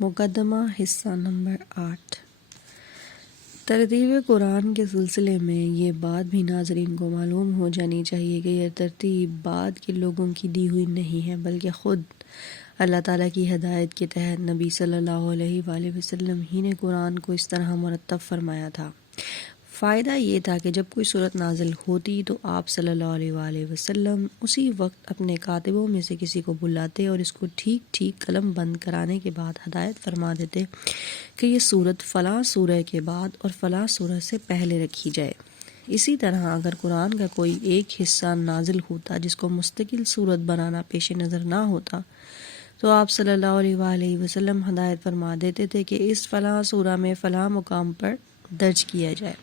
مقدمہ حصہ نمبر 8۔ ترتیب قرآن کے سلسلے میں یہ بات بھی ناظرین کو معلوم ہو جانی چاہیے کہ یہ ترتیب بعد کے لوگوں کی دی ہوئی نہیں ہے، بلکہ خود اللہ تعالیٰ کی ہدایت کے تحت نبی صلی اللہ علیہ وآلہ وسلم ہی نے قرآن کو اس طرح مرتب فرمایا تھا۔ فائدہ یہ تھا کہ جب کوئی صورت نازل ہوتی تو آپ صلی اللہ علیہ وآلہ وسلم اسی وقت اپنے کاتبوں میں سے کسی کو بلاتے اور اس کو ٹھیک ٹھیک قلم بند کرانے کے بعد ہدایت فرما دیتے کہ یہ صورت فلاں سورہ کے بعد اور فلاں سورہ سے پہلے رکھی جائے۔ اسی طرح اگر قرآن کا کوئی ایک حصہ نازل ہوتا جس کو مستقل صورت بنانا پیش نظر نہ ہوتا تو آپ صلی اللہ علیہ وآلہ وسلم ہدایت فرما دیتے تھے کہ اس فلاں سورہ میں فلاں مقام پر درج کیا جائے۔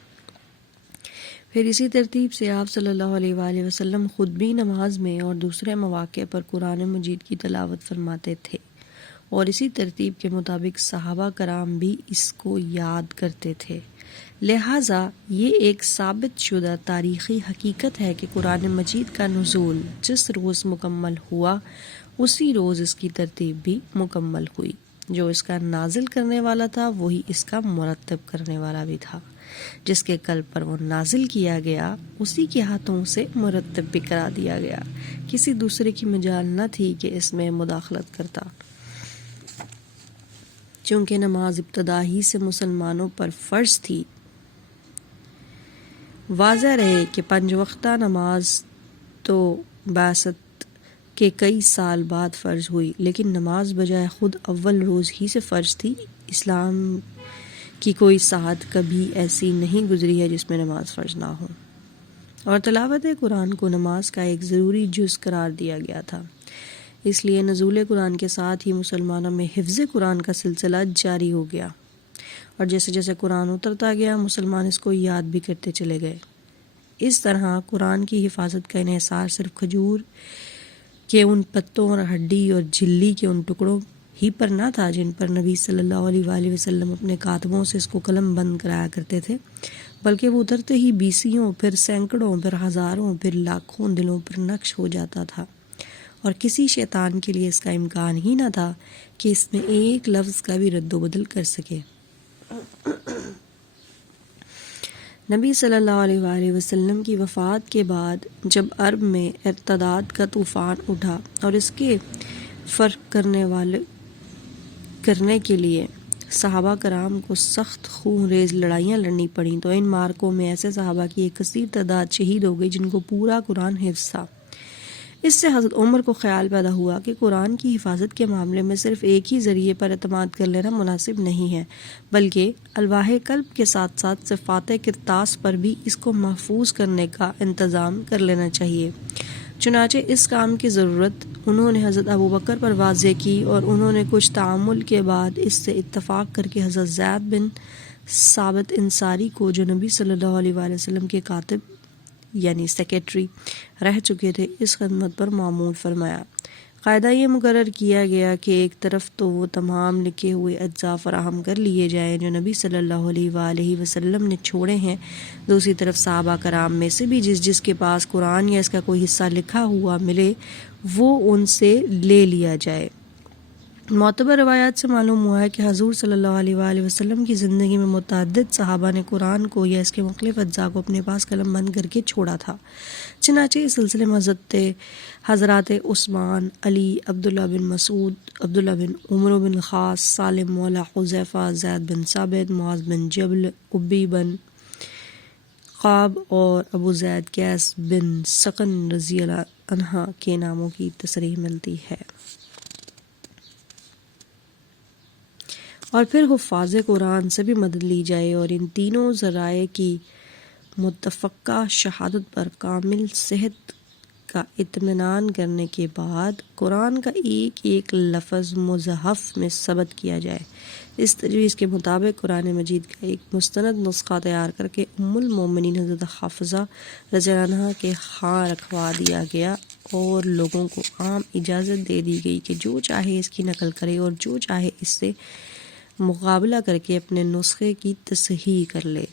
پھر اسی ترتیب سے آپ صلی اللہ علیہ وآلہ وسلم خود بھی نماز میں اور دوسرے مواقع پر قرآن مجید کی تلاوت فرماتے تھے، اور اسی ترتیب کے مطابق صحابہ کرام بھی اس کو یاد کرتے تھے۔ لہٰذا یہ ایک ثابت شدہ تاریخی حقیقت ہے کہ قرآن مجید کا نزول جس روز مکمل ہوا اسی روز اس کی ترتیب بھی مکمل ہوئی۔ جو اس کا نازل کرنے والا تھا وہی اس کا مرتب کرنے والا بھی تھا۔ جس کے قلب پر وہ نازل کیا گیا اسی کے ہاتھوں سے مرتب بھی کرا دیا گیا، کسی دوسرے کی مجال نہ تھی کہ اس میں مداخلت کرتا۔ چونکہ نماز ابتدا ہی سے مسلمانوں پر فرض تھی، واضح رہے کہ 5 وقتہ نماز تو بعثت کے کئی سال بعد فرض ہوئی، لیکن نماز بجائے خود اول روز ہی سے فرض تھی۔ اسلام کی کوئی ساعت کبھی ایسی نہیں گزری ہے جس میں نماز فرض نہ ہو، اور تلاوت قرآن کو نماز کا ایک ضروری جز قرار دیا گیا تھا۔ اس لیے نزول قرآن کے ساتھ ہی مسلمانوں میں حفظ قرآن کا سلسلہ جاری ہو گیا، اور جیسے جیسے قرآن اترتا گیا مسلمان اس کو یاد بھی کرتے چلے گئے۔ اس طرح قرآن کی حفاظت کا انحصار صرف کھجور کے ان پتوں اور ہڈی اور جھلی کے ان ٹکڑوں ہی پر نہ تھا جن پر نبی صلی اللہ علیہ وآلہ وسلم اپنے کاتبوں سے اس کو قلم بند کرایا کرتے تھے، بلکہ وہ اترتے ہی بیسیوں، پھر سینکڑوں، پھر ہزاروں، پھر لاکھوں دلوں پر نقش ہو جاتا تھا، اور کسی شیطان کے لیے اس کا امکان ہی نہ تھا کہ اس میں ایک لفظ کا بھی رد و بدل کر سکے۔ نبی صلی اللہ علیہ وآلہ وسلم کی وفات کے بعد جب عرب میں ارتداد کا طوفان اٹھا اور اس کے فرق کرنے کے لیے صحابہ کرام کو سخت خون ریز لڑائیاں لڑنی پڑیں، تو ان مارکوں میں ایسے صحابہ کی ایک کثیر تعداد شہید ہو گئی جن کو پورا قرآن حفظ تھا۔ اس سے حضرت عمر کو خیال پیدا ہوا کہ قرآن کی حفاظت کے معاملے میں صرف ایک ہی ذریعے پر اعتماد کر لینا مناسب نہیں ہے، بلکہ الواح قلب کے ساتھ ساتھ صفات کرتاس پر بھی اس کو محفوظ کرنے کا انتظام کر لینا چاہیے۔ چنانچہ اس کام کی ضرورت انہوں نے حضرت ابوبکر پر واضح کی، اور انہوں نے کچھ تعامل کے بعد اس سے اتفاق کر کے حضرت زید بن ثابت انصاری کو، جو نبی صلی اللہ علیہ وآلہ وسلم کے کاتب یعنی سیکریٹری رہ چکے تھے، اس خدمت پر مامور فرمایا۔ قاعدہ یہ مقرر کیا گیا کہ ایک طرف تو وہ تمام لکھے ہوئے اجزاء فراہم کر لیے جائیں جو نبی صلی اللہ علیہ وآلہ وسلم نے چھوڑے ہیں، دوسری طرف صحابہ کرام میں سے بھی جس کے پاس قرآن یا اس کا کوئی حصہ لکھا ہوا ملے وہ ان سے لے لیا جائے۔ معتبر روایات سے معلوم ہوا ہے کہ حضور صلی اللہ علیہ وآلہ وسلم کی زندگی میں متعدد صحابہ نے قرآن کو یا اس کے مختلف اجزاء کو اپنے پاس قلم بند کر کے چھوڑا تھا۔ چنانچہ اس سلسلے میں حضرات عثمان، علی، عبداللہ بن مسعود، عبداللہ بن عمر بن خاص، سالم مولا حذیفہ، زید بن ثابت، معاذ بن جبل، ابی بن قعب اور ابو زید قیس بن سقن رضی اللہ عنہ کے ناموں کی تصریح ملتی ہے۔ اور پھر حفاظ قرآن سے بھی مدد لی جائے، اور ان تینوں ذرائع کی متفقہ شہادت پر کامل صحت کا اطمینان کرنے کے بعد قرآن کا ایک ایک لفظ مصحف میں ثبت کیا جائے۔ اس تجویز کے مطابق قرآن مجید کا ایک مستند نسخہ تیار کر کے ام المومنین حضرت حفصہ رضی اللہ عنہا کے ہاں رکھوا دیا گیا، اور لوگوں کو عام اجازت دے دی گئی کہ جو چاہے اس کی نقل کرے اور جو چاہے اس سے مقابلہ کر کے اپنے نسخے کی تصحیح کر لے۔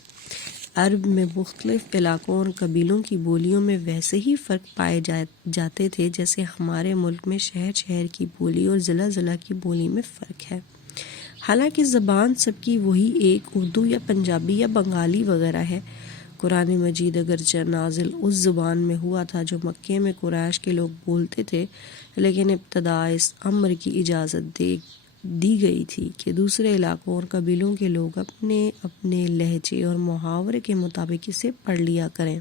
عرب میں مختلف علاقوں اور قبیلوں کی بولیوں میں ویسے ہی فرق پائے جاتے تھے جیسے ہمارے ملک میں شہر شہر کی بولی اور ضلع ضلع کی بولی میں فرق ہے۔ حالانکہ زبان سب کی وہی ایک اردو یا پنجابی یا بنگالی وغیرہ ہے۔ قرآن مجید اگرچہ نازل اس زبان میں ہوا تھا جو مکے میں قریش کے لوگ بولتے تھے، لیکن ابتدا اس امر کی اجازت دی گئی تھی کہ دوسرے علاقوں اور قبیلوں کے لوگ اپنے اپنے لہجے اور محاورے کے مطابق اسے پڑھ لیا کریں،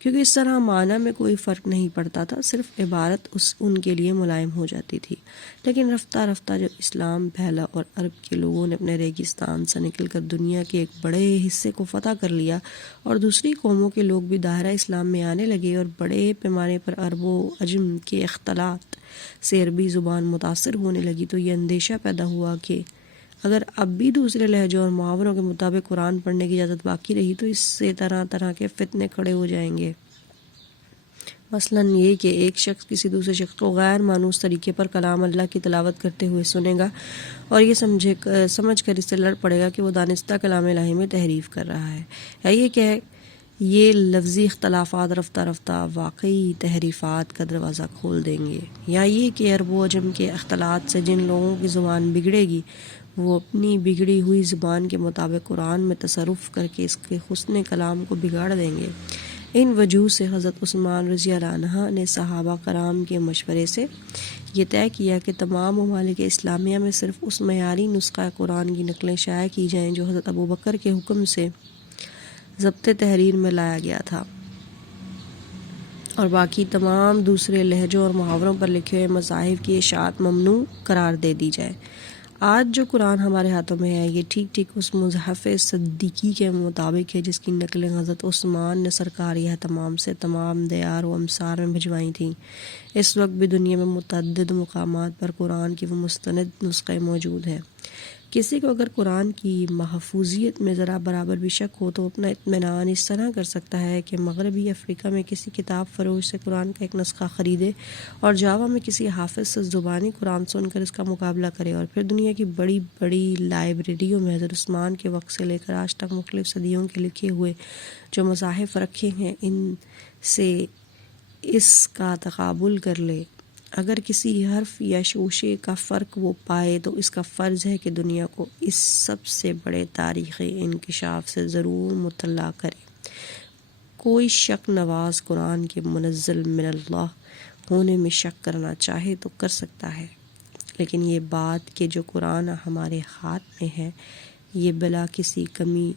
کیونکہ اس طرح معنی میں کوئی فرق نہیں پڑتا تھا، صرف عبارت ان کے لیے ملائم ہو جاتی تھی۔ لیکن رفتہ رفتہ جب اسلام پھیلا اور عرب کے لوگوں نے اپنے ریگستان سے نکل کر دنیا کے ایک بڑے حصے کو فتح کر لیا اور دوسری قوموں کے لوگ بھی دائرہ اسلام میں آنے لگے اور بڑے پیمانے پر عرب و عجم کے اختلاط سے عربی زبان متاثر ہونے لگی، تو یہ اندیشہ پیدا ہوا کہ اگر اب بھی دوسرے لہجوں اور محاوروں کے مطابق قرآن پڑھنے کی اجازت باقی رہی تو اس سے طرح طرح کے فتنے کھڑے ہو جائیں گے۔ مثلاً یہ کہ ایک شخص کسی دوسرے شخص کو غیر مانوس طریقے پر کلام اللہ کی تلاوت کرتے ہوئے سنے گا اور یہ سمجھ کر اس سے لڑ پڑے گا کہ وہ دانستہ کلام الہی میں تحریف کر رہا ہے، یا یہ کہ یہ لفظی اختلافات رفتہ رفتہ واقعی تحریفات کا دروازہ کھول دیں گے، یا یہ کہ عرب و عجم کے اختلاط سے جن لوگوں کی زبان بگڑے گی وہ اپنی بگڑی ہوئی زبان کے مطابق قرآن میں تصرف کر کے اس کے حسن کلام کو بگاڑ دیں گے۔ ان وجوہ سے حضرت عثمان رضی اللہ عنہ نے صحابہ کرام کے مشورے سے یہ طے کیا کہ تمام ممالک اسلامیہ میں صرف اس معیاری نسخہ قرآن کی نقلیں شائع کی جائیں جو حضرت ابوبکر کے حکم سے ضبط تحریر میں لایا گیا تھا، اور باقی تمام دوسرے لہجوں اور محاوروں پر لکھے ہوئے مصاحف کی اشاعت ممنوع قرار دے دی جائے۔ آج جو قرآن ہمارے ہاتھوں میں ہے یہ ٹھیک ٹھیک اس مصحف صدیقی کے مطابق ہے جس کی نقلیں حضرت عثمان نے سرکاری اہتمام سے تمام دیار و امصار میں بھجوائی تھیں۔ اس وقت بھی دنیا میں متعدد مقامات پر قرآن کی وہ مستند نسخے موجود ہیں۔ کسی کو اگر قرآن کی محفوظیت میں ذرا برابر بھی شک ہو تو اپنا اطمینان اس طرح کر سکتا ہے کہ مغربی افریقہ میں کسی کتاب فروش سے قرآن کا ایک نسخہ خریدے اور جاوا میں کسی حافظ سے زبانی قرآن سن کر اس کا مقابلہ کرے، اور پھر دنیا کی بڑی بڑی لائبریریوں میں حضرت عثمان کے وقت سے لے کر آج تک مختلف صدیوں کے لکھے ہوئے جو مصاحف رکھے ہیں ان سے اس کا تقابل کر لے۔ اگر کسی حرف یا شوشے کا فرق وہ پائے تو اس کا فرض ہے کہ دنیا کو اس سب سے بڑے تاریخی انکشاف سے ضرور مطلع کرے۔ کوئی شک نواز قرآن کے منزل من اللہ ہونے میں شک کرنا چاہے تو کر سکتا ہے، لیکن یہ بات کہ جو قرآن ہمارے ہاتھ میں ہے یہ بلا کسی کمی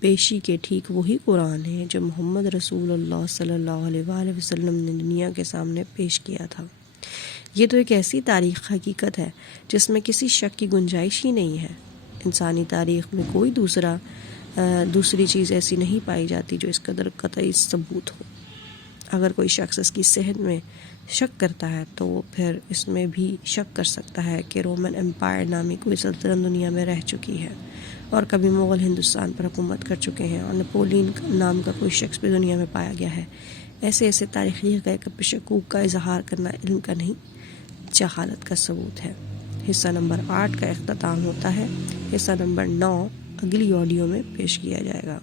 پیشی کے ٹھیک وہی قرآن ہے جو محمد رسول اللہ صلی اللہ علیہ وآلہ وسلم نے دنیا کے سامنے پیش کیا تھا۔ یہ تو ایک ایسی تاریخ حقیقت ہے جس میں کسی شک کی گنجائش ہی نہیں ہے۔ انسانی تاریخ میں کوئی دوسری چیز ایسی نہیں پائی جاتی جو اس قدر قطعی ثبوت ہو۔ اگر کوئی شخص اس کی صحت میں شک کرتا ہے تو وہ پھر اس میں بھی شک کر سکتا ہے کہ رومن امپائر نامی کوئی سلطنت دنیا میں رہ چکی ہے اور کبھی مغل ہندوستان پر حکومت کر چکے ہیں، اور نپولین نام کا کوئی شخص بھی دنیا میں پایا گیا ہے۔ ایسے تاریخی حقائق پر شکوک کا اظہار کرنا علم کا نہیں جہالت کا ثبوت ہے۔ حصہ نمبر 8 کا اختتام ہوتا ہے۔ حصہ نمبر 9 اگلی آڈیو میں پیش کیا جائے گا۔